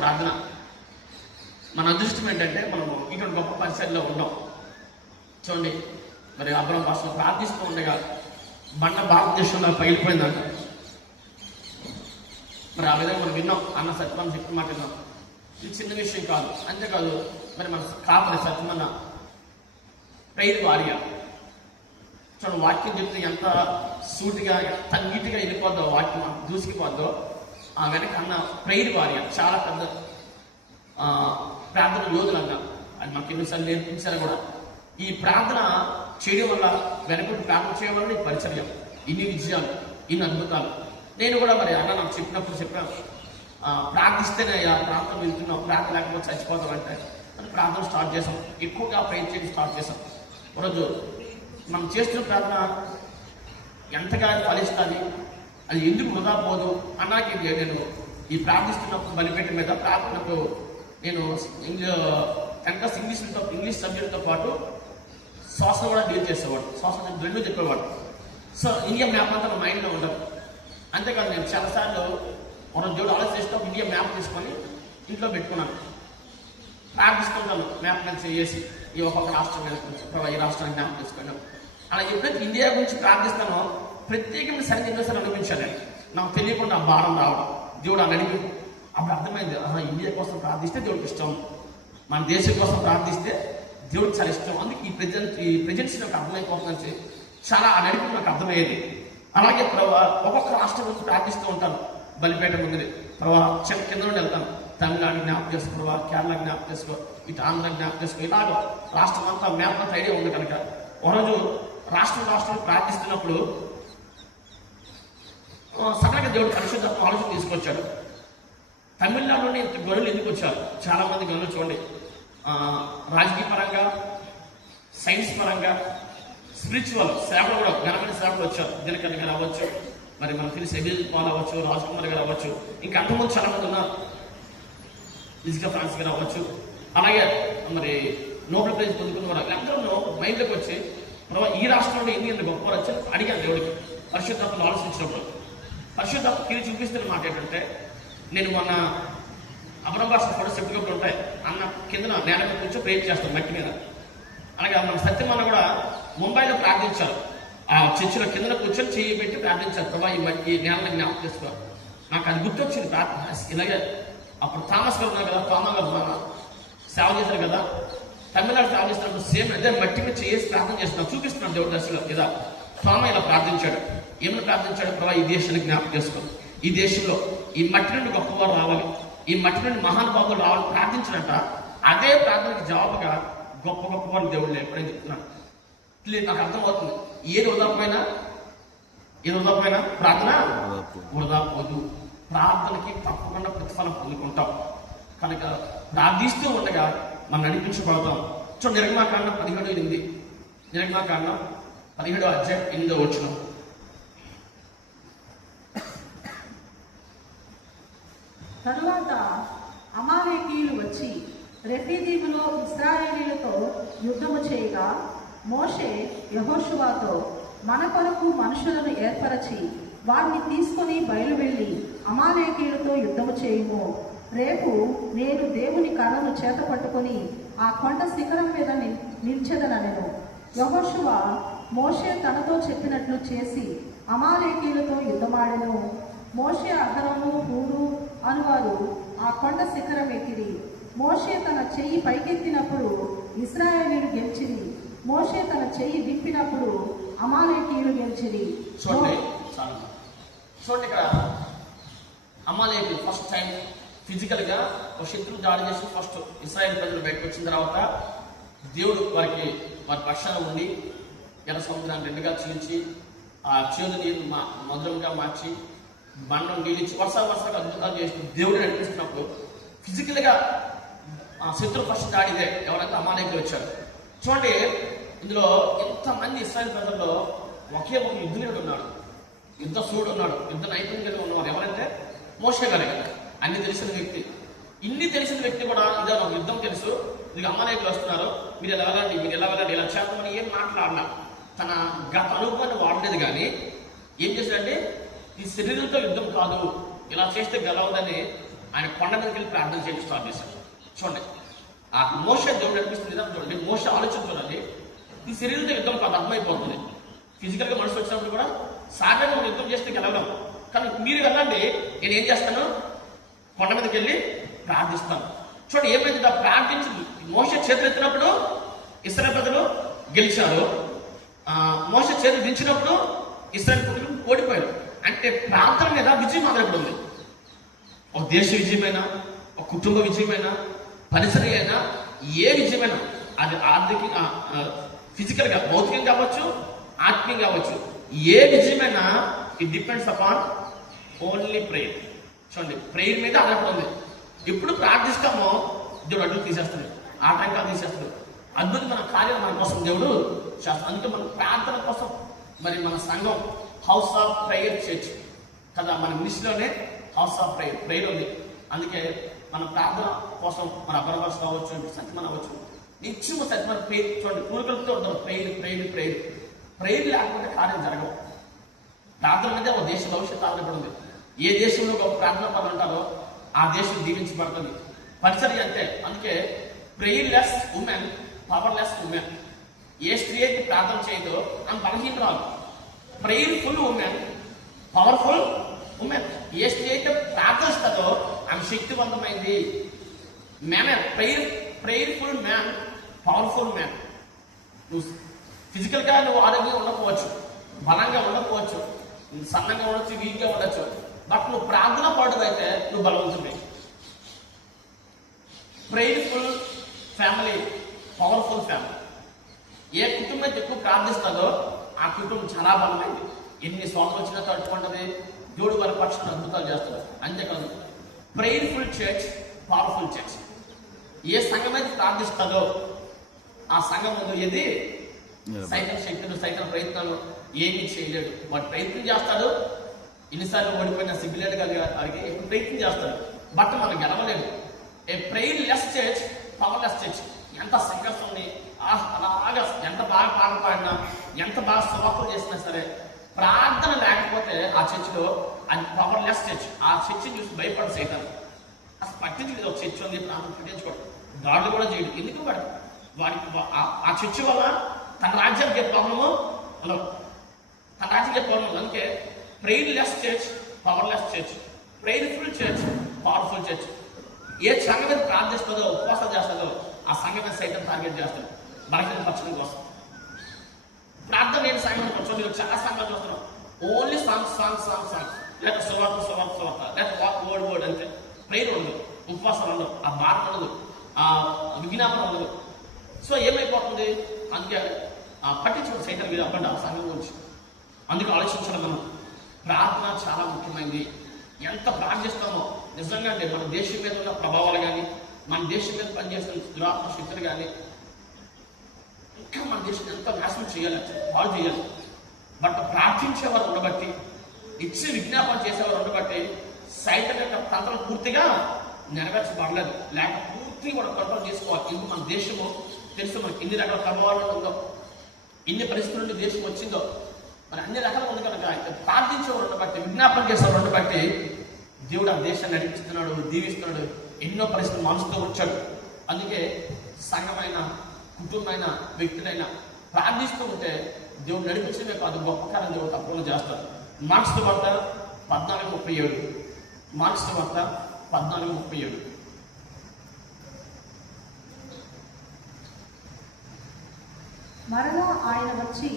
ప్రార్థన. మన అదృష్టం ఏంటంటే మనము ఇటువంటి గొప్ప పరిస్థితుల్లో ఉన్నాం. చూడండి, మరి అబ్రహం భాషలో ప్రార్థిస్తూ ఉండగా బండ భారతదేశంలో పగిలిపోయిందంట. మరి ఆ విధంగా మనం విన్నాం. అన్న సత్యమని చెప్పి మాట విన్నాం. ఇది చిన్న విషయం కాదు. అంతేకాదు, మరి మన కాపరి సత్యమన్న ప్రైర్ వార్య. చూడండి, వాక్యం చెప్తే ఎంత సూటిగా ఎంత నీటిగా వెళ్ళిపోద్దో, వాక్యం దూసుకుపోద్దో. ఆ వెనక అన్న ప్రైర్ వార్య చాలా పెద్ద ప్రార్థన యోధులు అన్న. అది మాకు ఎన్నిసార్లు నేర్పించారు కూడా. ఈ ప్రార్థన చేయడం వల్ల, వెనక ప్రార్థన చేయడం వల్ల ఈ పరిచర్యం, ఇన్ని విజయాలు, ఇన్ని అద్భుతాలు. నేను కూడా మరి అన్న నాకు చెప్పాను, ప్రార్థిస్తేనే ఆ ప్రాంతం వెళ్తున్నాం, ప్రార్థన లేకపోతే చచ్చిపోతాం అంటే అని ప్రార్థన స్టార్ట్ చేసాం. ఎక్కువగా ప్రేర్ చేయడం స్టార్ట్ చేసాం. ఒకరోజు మనం చేస్తున్న ప్రార్థన ఎంతగా ఫలిస్తుంది, అది ఎందుకు వృధా పోదు అన్నాకి నేను ఈ ప్రార్థిస్తున్నప్పుడు బలిపేట మీద ప్రార్థనకు నేను ఇంగ్లీష్ సబ్జెక్టుతో పాటు శ్వాస కూడా డీల్ చేసేవాడు. శ్వాస రెండు చెప్పేవాడు. సో ఇండియా మ్యాప్ అంతా నా మైండ్లో ఉండదు. అంతేకాదు, నేను చాలాసార్లు మనం దేవుడు ఆలోచిస్తూ ఇండియా మ్యాప్ తీసుకొని ఇంట్లో పెట్టుకున్నాను. ప్రార్థిస్తుంటాను మ్యాప్ నుంచి చేసి ఈ ఒక్కొక్క రాష్ట్రం మీద ఈ రాష్ట్రానికి మ్యాప్ తీసుకున్నాను. అలా ఎప్పుడైతే ఇండియా గురించి ప్రార్థిస్తానో ప్రత్యేకంగా సరిగ్గా ఎన్నోసార్లు అనిపించాను. నాకు తెలియకుండా భారం రావడం, దేవుడు అని అడిగి అప్పుడు అర్థమైంది, ఇండియా కోసం ప్రార్థిస్తే దేవుడికి ఇష్టం, మన దేశం కోసం ప్రార్థిస్తే దేవుడికి చాలా ఇష్టం. అందుకే ఈ ప్రజెన్స్ నాకు అర్థమైపోతుందని చాలా ఆ నడిపి నాకు అర్థమయ్యేది. అలాగే ఒక్కొక్క రాష్ట్రం గురించి ప్రార్థిస్తూ ఉంటాను. బలిపేట ముందు కింద నుండి వెళ్తాను. తమిళనాడు జ్ఞాపకం చేసుకో, కేరళ జ్ఞాపకం చేసుకో, ఇటు ఆంధ్ర జ్ఞాపకం చేసుకో. ఇలాగ రాష్ట్రం అంతా మ్యాప్ అంతా ఐడియా ఉంది కనుక ఒకరోజు రాష్ట్రం ప్రార్థిస్తున్నప్పుడు సడన్గా దేవుడు పరిశుద్ధత్వం ఆలోచన తీసుకొచ్చాడు. తమిళనాడులోనే ఇంత గనులు ఎందుకు వచ్చారు? చాలా మంది గనులు చూడండి, రాజకీయ పరంగా, సైన్స్ పరంగా, స్పిరిచువల్ సేవలు కూడా ఘనమైన సేవలు వచ్చారు. దినకర్ గారు అవ్వచ్చు, మరి మనకు తెలిసి ఎబిల్ పాల్ అవ్వచ్చు, రాజ్ కుమార్ గారు అవ్వచ్చు, ఇంకా అంతకుముందు చాలా మంది ఉన్నారు, ఇజికా ఫ్రాన్స్ గారు అవ్వచ్చు. అలాగే మరి నోబెల్ ప్రైజ్ పొందుకున్న వారు అందరూ మైండ్లోకి వచ్చి ఈ రాష్ట్రంలో ఎన్ని గొప్ప వచ్చారు అడిగాను దేవుడికి. పరిశుద్ధాత్మను ఆలోచించినప్పుడు పరిశుద్ధాత్మ తిరిగి చూపిస్తున్న మాట ఏంటంటే, నేను మొన్న అబ్రహం భాష కూడా చెప్పుకుంటూ ఉంటాయి. అన్న కింద నేల మీద కూర్చో ప్రేర్ చేస్తాం మట్టి మీద. అలాగే మన సత్యమన్న కూడా ముంబైలో ప్రార్థించారు. ఆ చర్చిలో కింద కూర్చొని చేయి పెట్టి ప్రార్థించారు, ప్రభా ఈ మట్టి నేలని జ్ఞాపకం చేసుకో. నాకు అది గుర్తొచ్చింది ప్రార్థన. ఇలాగే అప్పుడు థామస్ గారు ఉన్నారు కదా, థామా గారు సేవ చేశారు కదా, తమిళనాడు సేవ చేసినప్పుడు సేమ్ అదే మట్టి మీద చేసి ప్రార్థన చేస్తున్నాను, చూపిస్తున్నాను దేవుడి దర్శనం ఇలా. థామా ఇలా ప్రార్థించాడు. ఏమని ప్రార్థించాడు? ప్రభా ఈ దేశాన్ని జ్ఞాపకం చేసుకో, ఈ దేశంలో ఈ మట్టి నుండి గొప్పవారు రావాలి, ఈ మట్టి నుండి మహానుభావులు రావాలి ప్రార్థించినట్ట. అదే ప్రార్థనకి జవాబుగా గొప్ప గొప్పవారు దేవుళ్ళు ఎప్పుడైనా చెప్తున్నాను. నాకు అర్థమవుతుంది, ఏది వృధాపోయినా ప్రార్థన వృధా పోదు. ప్రార్థనకి తప్పకుండా ప్రతిఫలం పొందుకుంటాం కనుక ప్రార్థిస్తూ ఉండగా మనం నడిపించబడతాం. చూడండి, నిర్గమాకాండం 17:8, నిర్గమాకాండం 17:8 తరువాత అమాలేకీయులు వచ్చి రెఫీదీములో ఇశ్రాయేలీయులతో యుద్ధము చేయగా మోషే యెహోషువతో, మన కొరకు మనుషులను ఏర్పరచి వారిని తీసుకొని బయలువెళ్ళి అమాలేకీయులతో యుద్ధము చేయుము. రేపు నేను దేవుని కర్రను చేత పట్టుకొని ఆ కొండ శిఖరం మీద నిల్చెదనెను. యెహోషువ మోషే తనతో చెప్పినట్లు చేసి అమాలేకీయులతో యుద్ధమాడెను. మోషే అహరోను హూరు అనువారు ఆ కొండ శిఖరం ఎక్కిరి. మోషే తన చెయ్యి పైకెత్తినప్పుడు ఇశ్రాయేలీయులు గెలిచిరి. మోషే తన చెయ్యి దింపినప్పుడు అమాలేకీయులు గెలిచిరి. చూడండి, ఇక్కడ అమాలేకీయులు ఫస్ట్ టైం ఫిజికల్ గా ఒక శత్రువు దాడి చేసి ఫస్ట్ ఇశ్రాయేల్ ప్రజలు బయటకు వచ్చిన తర్వాత దేవుడు వారి పక్షాన ఉండి ఎర్ర సముద్రాన్ని రెండుగా చీల్చి ఆ చేదు నీరు మధురంగా మార్చి బండం నీళ్ళించి వరుసగా అద్భుతాలు చేసి దేవుడు నడిపిస్తున్నప్పుడు ఫిజికల్ గా శత్రువు ఫస్ట్ దాడిదే ఎవరైతే అమాలేకీయులు వచ్చారు. చూడండి, ఇందులో ఎంతమంది ఇశ్రాయేల్ ప్రజల్లో ఒకే ఒక యుద్ధుడు ఉన్నాడు, యుద్ధ సూర్యుడు ఉన్నాడు, యుద్ధ నైపుణ్యంగా ఉన్నవారు ఎవరంటే మోషే గారే కదా. అన్ని తెలిసిన వ్యక్తి, ఇన్ని తెలిసిన వ్యక్తి కూడా ఇదే నాకు యుద్ధం తెలుసు, ఇది అమాలేకీయులు వస్తున్నారు, మీరు ఎలా వెళ్ళండి ఇలా చేద్దామని ఏం మాట్లాడినా తన గత అనుభవాన్ని వాడలేదు. కానీ ఏం చేశాడంటే, ఈ శరీరంతో యుద్ధం కాదు, ఇలా చేస్తే గెలవదని ఆయన కొండ మీదకి వెళ్ళి ప్రార్థన చేయడం స్టార్ట్ చేశాడు. చూడండి, ఆ మోషే దేవుడు అనిపిస్తుంది కదా, చూడండి మోషే ఆలోచన చూడండి. ఈ శరీరంతో యుద్ధం కాదు, అర్థమైపోతుంది. ఫిజికల్గా మనిషి వచ్చినప్పుడు కూడా సాధారణ మనం యుద్ధం చేస్తే గెలవడం. కానీ మీరు వెళ్ళండి, నేను ఏం చేస్తాను, కొండ మీదకి వెళ్ళి ప్రార్థిస్తాను. చూడండి ఏమైంది, ప్రార్థించి మోషే చేతులు ఎత్తినప్పుడు ఇశ్రాయేలు ప్రజలు గెలిచారు. మోషే చేతులు దించినప్పుడు ఇశ్రాయేలు ప్రజలు ఓడిపోయారు. అంటే ప్రార్థన మీద విజయం ఆధారపడి ఉంది. ఒక దేశ విజయమైనా, ఒక కుటుంబ విజయమైనా, పరిసర అయినా, ఏ విజయమైనా అది ఆర్థిక ఫిజికల్గా భౌతికంగా కావచ్చు, ఆత్మీయంగా కావచ్చు, ఏ విజయమైనా it depends upon only prayer. చూడండి, ప్రేయర్ మీద ఆధారపడి ఉంది. ఎప్పుడు ప్రార్థిస్తామో దేవుడు అడ్డులు తీసేస్తాడు, ఆటంకాలు తీసేస్తాడు, అద్భుతమైన కార్యం మన కోసం దేవుడు చేస్తాడు. అందుకే మన ప్రార్థన కోసం మరి మన సంఘం హౌస్ ఆఫ్ ప్రేయర్ చర్చ్ కదా, మన మినిస్ట్రీలోనే హౌస్ ఆఫ్ ప్రేయర్ ఉంది. అందుకే మన ప్రార్థన కోసం మన అపరవాసు కావచ్చు, సత్యమన అవ్వచ్చు, నిత్యము సత్యమన ప్రేయర్. చూడండి, కూరకలతో ఉంటాం, ప్రేయర్ లేకపోతే కార్యం జరగవు. ప్రార్థన మీద ఒక దేశ భవిష్యత్తు ఆధారపడి ఉంది. ఏ దేశంలో ఒక ప్రార్థన పనులు ఉంటారో ఆ దేశం దీవించబడుతుంది. పరిచర్య అంతే. అందుకే ప్రేయర్లెస్ ఉమెన్, పవర్లెస్ ఉమెన్. ఏ స్త్రీ అయితే ప్రార్థన చేయదో ఆమె బలహీనరాలు. Prayerful women, powerful women. ఏ స్త్రీ అయితే ప్రార్థిస్తుందో ఆమె శక్తివంతమైంది. Prayerful man, powerful man. నువ్వు ఫిజికల్గా నువ్వు ఆరోగ్యంగా ఉండకపోవచ్చు, బలంగా ఉండకపోవచ్చు, సన్నంగా ఉండొచ్చు, వీక్గా ఉండొచ్చు, బట్ నువ్వు ప్రార్థన పడుదైతే నువ్వు బలవంతుడి. Prayerful family, powerful family. ఏ కుటుంబం అయితే ఎక్కువ ప్రార్థిస్తుందో ఆ కుటుంబం చాలా బలమైంది. ఎన్ని స్వాములు వచ్చినా తడుచుకుంటుంది, దేవుడు వారి పక్షాన్ని అద్భుతాలు చేస్తారు. అంతేకాదు ప్రేయర్ఫుల్ చర్చ్, పవర్ఫుల్ చర్చ్. ఏ సంఘం అయితే ప్రార్థిస్తుందో ఆ సంఘం ముందు ఏది సైతం శక్తులు, సైతం ప్రయత్నాలు ఏమీ చేయలేడు. వాడు ప్రయత్నం చేస్తాడు. ఎన్నిసార్లు ఓడిపోయిన సిగ్గులేడు కలిగి ఎప్పుడు ప్రయత్నం చేస్తాడు, బట్ మనం గెలవలేదు. ఏ prayerless church, powerless church. ఎంత సంఘర్షణని అలాగా ఎంత బాగా పాట పాడినా, ఎంత బాగా సువార్తలు చేసినా సరే, ప్రార్థన లేకపోతే ఆ చర్చిలో అది పవర్లెస్ చర్చ్. ఆ చర్చిని చూసి భయపడి సైతాను అసలు పట్టించుకోలేదు. ఒక చర్చ్ ఉంది, ప్రార్థన పట్టించుకోడు, దాడులు కూడా చేయడు. ఎందుకు వాడికి ఆ చర్చి వల్ల తన రాజ్యానికి ప్రాబ్లము హలో తన రాజ్యానికి ప్రాబ్లం. అందుకే prayerless church, powerless church. Prayerful church, powerful church. ఏ సంఘం మీద ప్రార్థిస్తుందో, ఉపవాసం చేస్తుందో ఆ సంఘం మీద సైతం టార్గెట్ చేస్తాడు బలహీనపరచడం కోసం. ప్రార్థన లేని సంఘం కొంచెం మీరు చాలా సంఘాలు చూస్తున్నాం. ఓన్లీ సాంగ్స్ లేక సువార్త లేక వర్డ్ అంతే. ప్రేయర్ ఉండదు, ఉపవాసాలు ఉండవు, ఆ బాధ ఉండదు, ఆ విజ్ఞాపన ఉండదు. సో ఏమైపోతుంది, అందుకే పట్టించుకోండి సైతం మీద అవ్వండి ఆ సంఘం గురించి. అందుకే ఆలోచించడం మనం. ప్రార్థన చాలా ముఖ్యమైనది. ఎంత ప్రార్థిస్తామో నిజంగా అంటే మన దేశం మీద ఉన్న ప్రభావాలు కానీ, మన దేశం మీద పనిచేస్తున్న దురాత్మ శక్తులు కానీ, ఇంకా మన దేశం ఎంత నాశనం చేయాలి, పాడు చేయాలి. బట్ ప్రార్థించేవారు ఉండబట్టి, నిత్య విజ్ఞాపన చేసేవారు ఉండబట్టి సైతం యొక్క తంత్రం పూర్తిగా నెరవేర్చబడలేదు. లేక పూర్తిగా కూడా కంట్రోల్ చేసుకోవాలి. ఎందుకు మన దేశము తెలుసు మనకి ఎన్ని రకాల ప్రభావాలు ఉందో, ఎన్ని పరిస్థితుల నుండి దేశం వచ్చిందో, మరి అన్ని రకాలు ఉంది కనుక ప్రార్థించేవారు ఉండబట్టి, విజ్ఞాపన చేసేవారు ఉండబట్టి దేవుడు ఆ దేశాన్ని నడిపిస్తున్నాడు, దీవిస్తున్నాడు, ఎన్నో పరిస్థితులు మనసుతో వచ్చాడు. అందుకే సంఘమైన, కుటుంబమైన, వ్యక్తులైనా ప్రార్థిస్తూ ఉంటే దేవుడు నడిపించడమే కాదు, గొప్ప కార్యం దేవుడు తప్పకుండా చేస్తాడు. మార్క్స్ వార్త 14:37. మార్క్స్ వార్త 14:37. మరలా ఆయన వచ్చి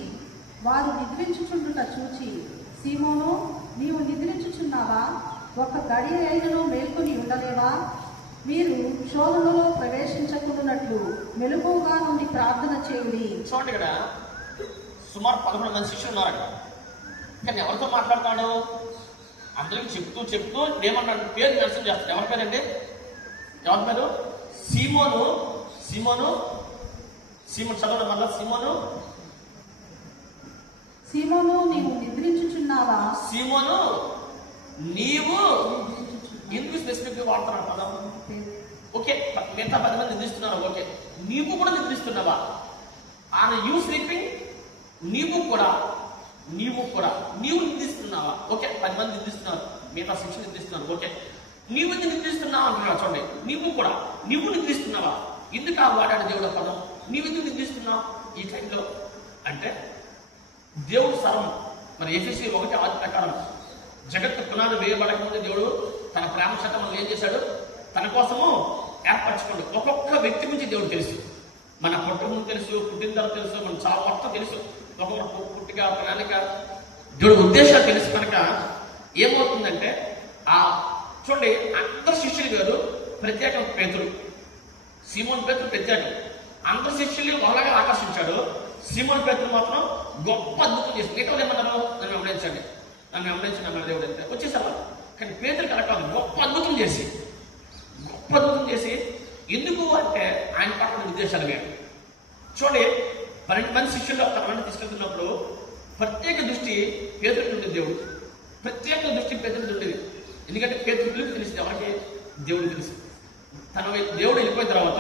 వారు నిద్రించుచుండుట చూచి, సీమోను, నీవు నిద్రించుచున్నావా? ఒక్క గడియ అయినను మేల్కొని ఉండలేవా? మీరు శోధనలో ప్రవేశించకుండానట్లు మెలకువగా నుండి ప్రార్థన చేయుడి. చూడండి, ఇక్కడ సుమారు 11 మంది శిష్యులు ఉన్నారు. కానీ ఎవరితో మాట్లాడతాడు? అందరికి చెప్తూ ఏమన్నాడు? పేరు మెన్షన్ చేస్తాడు. ఎవరి పేరండి? ఎవరి పేరు? సీమోను చదవడం వల్ల సీమోను, నీవు నిద్రించుచున్నావా? సీమోను, నీవు ఎందుకు స్పెసిఫిక్ వాడుతున్నాడు పదం? ఓకే, మిగతా 10 మంది నిద్రిస్తున్నారు. ఓకే, నీవు కూడా నిద్రిస్తున్నావా? Are you sleeping? నీవు నిద్రిస్తున్నావా? ఓకే, 10 మంది నిద్రిస్తున్నారు, మిగతా 6 నిద్రిస్తున్నారు. ఓకే, నీవు ఎందుకు నిద్రిస్తున్నావు అంటున్నాడు. చూడండి, నువ్వు నిద్రిస్తున్నావా? ఎందుకు ఆ వాడాడు దేవుడు పదం? నీవెందుకు నిద్రిస్తున్నావు ఈ టైంలో అంటే దేవుడు సరం. మరి ఎఫెసీ 1:6 ప్రకారం జగత్తు పునాది వేయబడక ముందు దేవుడు తన ప్రేమ చేత మనం ఏం చేశాడు? తన కోసము ఏర్పరచుకోండి. ఒక్కొక్క వ్యక్తి గురించి దేవుడు తెలుసు. మన పుట్టక తెలుసు, పుట్టిన తర్వాత తెలుసు, మన చాలా మొత్తం తెలుసు. ఒక్కొక్క పుట్టిక ప్రణాళిక దేవుడు ఉద్దేశాలు తెలుసు. కనుక ఏమవుతుందంటే చూడండి, అందరు శిష్యులు వేరు, ప్రత్యేకం పేతురు. సీమోన్ పేతురు ప్రత్యేకం. అందరు శిష్యులు ఒకలాగా ఆకర్షించాడు. సీమోన్ పేతురు మాత్రం గొప్ప అద్భుతం చేసి మిగతా ఏమన్నారు? నన్ను వెంబడించండి, నన్ను దేవుడు అంటే వచ్చేసేవారు. కానీ పేతురు కరెక్ట్ గొప్ప అద్భుతం చేసి ఎందుకు అంటే ఆయన పట్ల ఉద్దేశాలు వేరు. చూడండి, 12 మంది శిష్యుల్లో 10 మంది తీసుకెళ్తున్నప్పుడు ప్రత్యేక దృష్టి పేతురికి ఉండేది. ప్రత్యేక దృష్టి పేతురికి ఉండేది. ఎందుకంటే పేతురు పిలుపు తెలిసింది ఎవరికి? దేవుడు తెలుసు. దేవుడు వెళ్ళిపోయిన తర్వాత,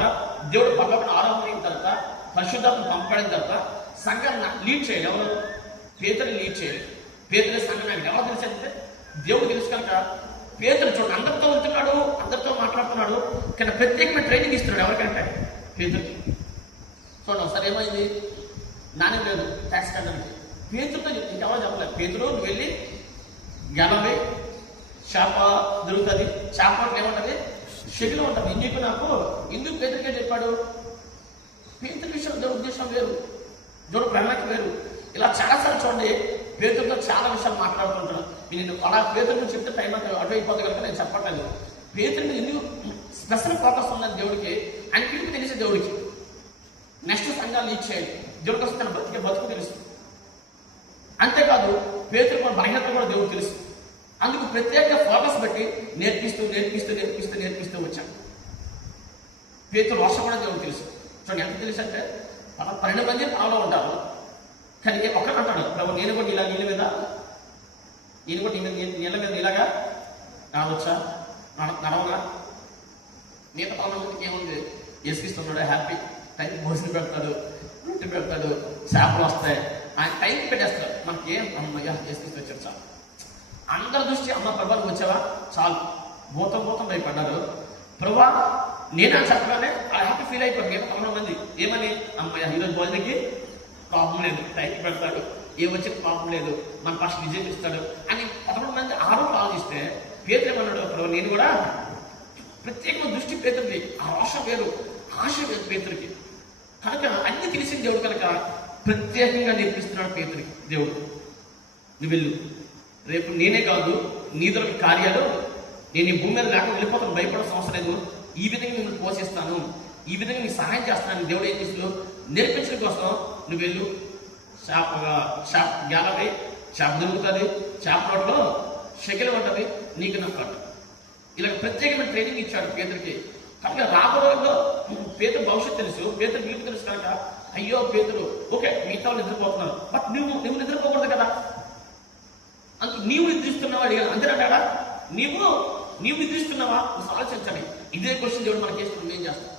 దేవుడు పర్లోకం ఆరోహణ అయిన తర్వాత, పరిశుద్ధాత్మ పంపడిన తర్వాత సంఘాన్ని లీడ్ చేయాలి. ఎవరు? పేతురు లీడ్ చేయాలి. పేతురే సంఘాన్ని ఎవరు తెలుసు అంటే దేవుడు తెలుసు. కనుక పేతురు చూడండి, అందరితో వెళ్తున్నాడు, అందరితో మాట్లాడుతున్నాడు, కానీ ప్రత్యేకమైన ట్రైనింగ్ ఇస్తున్నాడు. ఎవరికంటే పేతురికి. చూడండి, ఒకసారి ఏమైంది? నాణ్యం లేదు ట్యాక్స్ కట్టడానికి. పేతురుతో ఇంకెవరో చెప్పలేదు. పేతురు నువ్వు వెళ్ళి గెలవే, చేప దొరుకుతుంది, చేప ఏముంటుంది? షెడ్యూల్ ఉంటుంది. ఎందుకు పేతురికే చెప్పాడు? పేతురు విషయం దేవుడు ఉద్దేశం వేరు, దేవుడు ప్రణాళిక వేరు. ఇలా చాలాసార్లు చూడండి, పేతురుతో చాలా విషయాలు మాట్లాడుతుంటాను. నేను అలా పేతురు చెప్తే టైం అంటే అటు అయిపోతుంది కనుక నేను చెప్పట్లేదు. పేతురు ఎందుకు స్పెషల్ ఫోకస్ ఉన్నది దేవుడికి, ఆయన పిలుపు తెలిసే దేవుడికి. నెక్స్ట్ సంఘాలు లీడ్ చేయాలి. దేవుడికి వస్తే తన బతుకు తెలుసు. అంతేకాదు పేతురు మన బలహీనత కూడా దేవుడు తెలుసు. అందుకు ప్రత్యేక ఫోకస్ బట్టి నేర్పిస్తూ వచ్చాను. పేతురు వర్షం కూడా దేవుడు తెలుసు. చూడండి, ఎంత తెలుసు అంటే 12 మంది పాలో ఉంటారు. కానీ ఒక్కడు అంటాడు, ప్రభు నేను కూడా ఇలా నీళ్ళ మీద ఇలాగా రావచ్చా, నడవగా? మిగతా 12 మందికి ఏముంది? ఏసుకిస్తున్నాడు, హ్యాపీ. టైం భోజనం పెడతాడు, రొట్టె పెడతాడు, చేపలు వస్తాయి, ఆయన టైంకి పెట్టేస్తాడు. మనకి ఏం అమ్మయ్యా ఏసుకిస్తూ వచ్చాడు చాలు. అందరి దృష్టి అమ్మ ప్రభానికి వచ్చావా చాలు. భూతం భయపడ్డారు. ప్రభా నేనా చెప్పగానే హ్యాపీ ఫీల్ అయిపోయింది. 11 మంది ఏమని? అమ్మయ్య ఈరోజు భోజనకి ప్రాబ్లం లేదు, టైంకి పెడతాడు, వచ్చే ప్రాబ్లం లేదు, మన ఫస్ట్ విజయం ఇస్తాడు అని 11 మంది ఆలోచిస్తే పేతురు ఏమన్నాడు? ప్రభు నేను కూడా ప్రత్యేకమైన దృష్టి పేతురికి. ఆ రోషం వేరు, ఆశ వేరు పేతురికి. కనుక అన్ని తెలిసిన దేవుడు కనుక ప్రత్యేకంగా నేర్పిస్తున్నాడు పేతురికి దేవుడు. నువ్వు వెళ్ళు, రేపు నేనే కాదు నీతో కార్యాలు నేను ఈ భూమి మీద లేకుండా వెళ్ళిపోతాను, భయపడాల్సిన అవసరం లేదు, ఈ విధంగా మిమ్మల్ని పోషిస్తాను, ఈ విధంగా నీకు సహాయం చేస్తాను. దేవుడు ఏం చేస్తున్నావు? నేర్పించడం కోసం నువ్వు వెళ్ళు, గ్యాలరీ చేప దొరుకుతుంది, చేప నోట్లో షెకెల్ ఉంటుంది, నీకు నక్కట్టు. ఇలా ప్రత్యేకమైన ట్రైనింగ్ ఇచ్చాడు పేతురికి. కనుక రాబోయేలో పేతురు భవిష్యత్తు తెలుసు, పేతురు మీకు తెలుసు. కనుక అయ్యో పేతురు ఓకే మిగతా వాళ్ళు నిద్రపోతున్నారు, బట్ నువ్వు నిద్రపోకూడదు కదా. నీవు నిద్రిస్తున్నావా అడిగాను. అంతేనంటాడా? నీవు నిద్రిస్తున్నావా? ఆలోచించండి. ఇదే క్వశ్చన్ దేవుడు మనకి వేసుకుని ఏం చేస్తాం?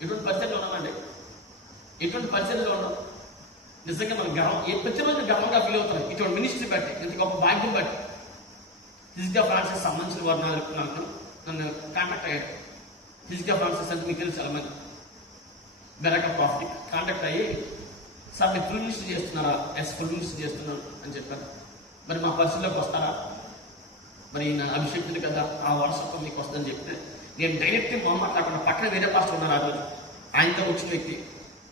ఎటువంటి పరిస్థితిలో ఉన్నామండి? ఎటువంటి పరిస్థితిలో ఉన్నాం? నిజంగా మనం ప్రతిరోజు గర్వంగా ఫీల్ అవుతాం ఇటువంటి మినిస్ట్రీ బట్టి, ఇంత గొప్ప భాగ్యం బట్టి. ఫిజికల్ ఫ్రాన్సిస్ సంబంధించిన వారు నన్ను కాంటాక్ట్ అయ్యాడు. ఫిజికల్ ఫ్రాన్సిస్ అంటే మీకు తెలుసు, చాలా మంది బెరక ప్రాఫిట్ కాంటాక్ట్ అయ్యి, సార్ మీరు ఫుల్ మినిస్ట్రీ చేస్తున్నారా? ఫుల్ మినిస్ట్రీ చేస్తున్నాను అని చెప్పారు. మరి మా పరిస్థితిలోకి వస్తారా? మరి నా అభిషేక్తుడు కదా, ఆ వాట్సాప్ మీకు వస్తుందని చెప్తే నేను డైరెక్ట్ మాట్లాడకుండా పక్కన వేరే పాస్టర్ ఉన్నారు. ఆ రోజు ఆయనతో వచ్చిన వ్యక్తి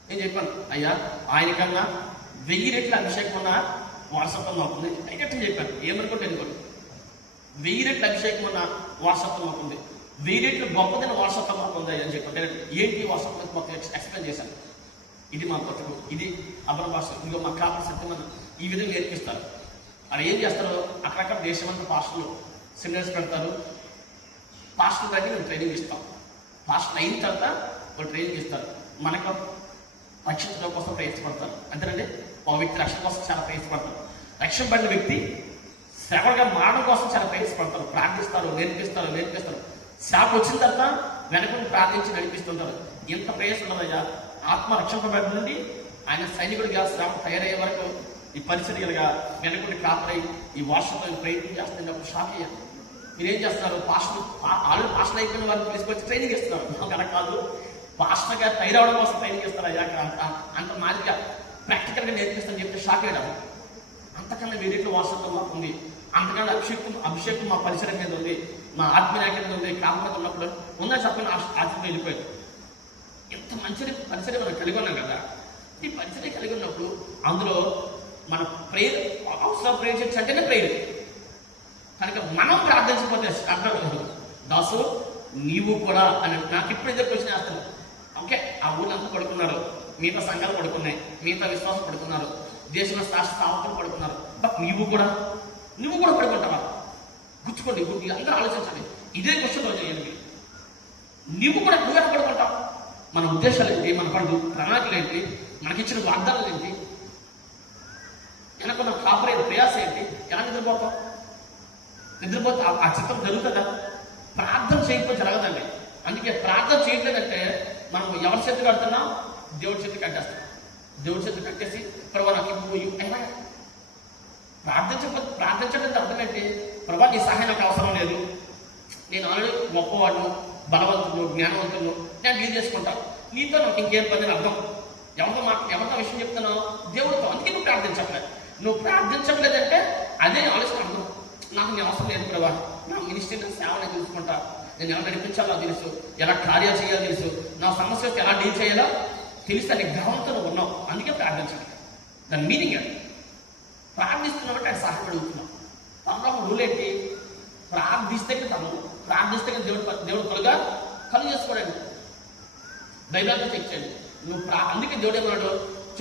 నేను చెప్పాను, అయ్యా ఆయనకన్నా 1000 రెట్ల అభిషేకం ఉన్న వాట్సాప్ మాకుంది. డైరెక్ట్ చెప్పాను, ఏమనుకుంటే అనుకోండి, 1000 రెట్ల అభిషేకం ఉన్న వాట్సాప్ మాకుంది, 1000 రెట్లు గొప్పదైన వాట్సాప్ మాకుంది అని చెప్పాను. ఏంటి వాట్సాప్ మొత్తం ఎక్స్ప్లెయిన్ చేశాను. ఇది మా కొత్తకు, ఇది అబల భాష, ఇదిగో మా కాపర్ సత్యమని ఈ విధంగా నేర్పిస్తారు. అలా ఏం చేస్తారు? అక్కడక్కడ దేశమంతా పాస్టర్లు సెమినార్స్ పెడతారు. పాస్టర్ల దగ్గర మేము ట్రైనింగ్ ఇస్తాం. పాస్టర్లు అయిన తర్వాత వాళ్ళు ట్రైనింగ్ ఇస్తారు. మనకు రక్షించడం కోసం ప్రయత్నపడతారు. అంతేనండి, ఒక వ్యక్తి రక్షణ కోసం చాలా ప్రయత్నపడతారు. రక్షణ పడిన వ్యక్తి సేవగా మారడం కోసం చాలా ప్రయత్నపడతారు. ప్రార్థిస్తారు, నేర్పిస్తారు. సేవ వచ్చిన తర్వాత వెనకని ప్రార్థించి నడిపిస్తుంటారు. ఎంత ప్రయాసం ఉన్నదయ్యా. ఆత్మ రక్షింపబడి నుండి ఆయన సైనికుడిగా సేవ తయారయ్యే వరకు ఈ పరిచర్యలుగా వెనకుండి కాపరై ఈ వార్షతో ప్రయత్నం చేస్తున్నప్పుడు షాక్ అయ్యాను. మీరేం చేస్తున్నారు? ఆల్రెడీ పాస్టర్ అయిపోయిన వారిని తీసుకొచ్చి ట్రైనింగ్ ఇస్తున్నారు. మాకు అలా కాదు, పాస్టర్గా తయారవడం కోసం ట్రైనింగ్ ఇస్తారు. అయ్యా అంత మాదిరిగా ప్రాక్టికల్గా నేర్పిస్తాను చెప్తే షాక్ అయ్యాడు. అంతకన్నా వేరేట్లో వారసత్వం మాకు ఉంది, అంతకన్నా అభిషేకం మా పరిసరం మీద ఉంది, మా ఆత్మీయ మీద ఉంది. కాకుండా ఉన్నప్పుడు ఉందని చెప్పని ఆత్మ వెళ్ళిపోయాడు. ఎంత మంచి పరిసరం మనం కలిగి ఉన్నాం కదా. ఈ పరిసరం కలిగి ఉన్నప్పుడు అందులో మన prayer, house of prayer church అంటేనే ప్రేయర్. కనుక మనం ప్రార్థించకపోతే అర్థం దాసు నీవు కూడా అని నాకు ఇప్పుడు ఇద్దరు క్వశ్చన్ వేస్తాను. ఓకే, ఆ ఊళ్ళంతా పడుకున్నారు, మిగతా సంఘాలు పడుకున్నాయి, మిగతా విశ్వాసం పడుకున్నారు, దేశంలో స్థాపకులు పడుకున్నారు. బట్ నువ్వు కూడా పడుకుంటావా? గుచ్చుకోండి, అందరూ ఆలోచించండి. ఇదే క్వశ్చన్ రోజు చేయండి. నువ్వెలా పడుకుంటావు? మన ఉద్దేశాలు ఏంటి? మన ప్రణాళికలు ఏంటి? మనకిచ్చిన వాగ్దానాలు ఏంటి? వెనకున్న కాపరే ప్రయాసం ఏంటి? ఎలా నిద్రపోతే ఆ చిత్తం జరుగుతుందా? ప్రార్థన చేయకపోతే జరగదండి. అందుకే ప్రార్థన చేయట్లేదంటే మనం ఎవరి చేతి కడుతున్నా? దేవుడి చేతి కట్టేస్తాం. దేవుడి చేతి కట్టేసి ప్రభా నాకు అయినా ప్రార్థించడానికి అర్థం ఏంటి? ప్రభా నీ సహాయం నాకు అవసరం లేదు, నేను ఆల్రెడీ గొప్పవాడును, బలవంతుడు, జ్ఞానవంతుడు, నేను డీల్ చేసుకుంటాను, నీతో నాకు ఇంకేం పని అర్థం. ఎవరితో విషయం చెప్తున్నావు? దేవుడితో. అందుకే నువ్వు ప్రార్థించట్లేదు. నువ్వు ప్రార్థించట్లేదంటే అదే ఆలోచన అర్థం. నాకు నీ అవసరం లేదు ప్రభా, నా మినిస్ట్రీలో సేవని చూసుకుంటా, నేను ఎలా నడిపించాలో తెలుసు, ఎలా కార్యాలు చేయాలో తెలుసు, నా సమస్య వస్తే ఎలా డీల్ చేయాలో తెలిసి అనే గ్రహంతో నువ్వు ఉన్నావు. అందుకే ప్రార్థించాలి. దాని మీనింగ్ అది. ప్రార్థిస్తున్నామంటే అది సహాయం అడుగుతున్నాం. తమలో రూల్ ఏంటి? ప్రార్థిస్తే దేవుడు త్వరగా కలు చేసుకోవడానికి బైబిల్తో చెక్ చేయండి. అందుకే దేవుడు ఏమన్నాడు?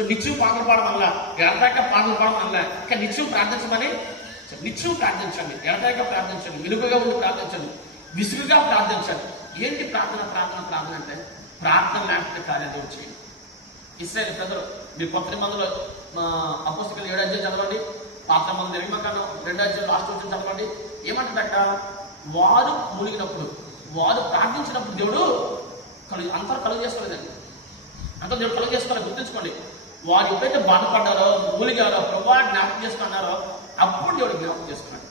నిత్యం పాటలు పాడమల్లా, ఎడతాక పాటలు పాడమల్లా, ఇంకా నిత్యం ప్రార్థించమని. నిత్యం ప్రార్థించండి, ఎడతాక ప్రార్థించండి, వెలుగుగా ఉండి ప్రార్థించండి, విసుగుగా ప్రార్థించండి. ఏంటి ప్రార్థన అంటే ప్రార్థన లేకపోతే కార్యాలు చేయండి. ఇశ్రాయేలు ప్రజలు, మీరు కొత్త నిబంధనలో అపోస్తలుల 7వ అధ్యాయం చదవండి, పాత నిబంధన నిర్మాకాండం 2వ అధ్యాయం లాస్ట్ వచ్చిన చదవండి. ఏమంటాడట? వారు మునిగినప్పుడు, వారు ప్రార్థించినప్పుడు దేవుడు అంతా కలుగు చేసుకోలేదండి. అంతా దేవుడు కలుగు చేసుకోవాలి. గుర్తుంచుకోండి, వారు ఎప్పుడైతే బాధపడ్డారో, మూలిగారో, ప్రభా జ్ఞాపకం చేసుకున్నారో అప్పుడు దేవుడు జ్ఞాపకం చేసుకున్నాడు.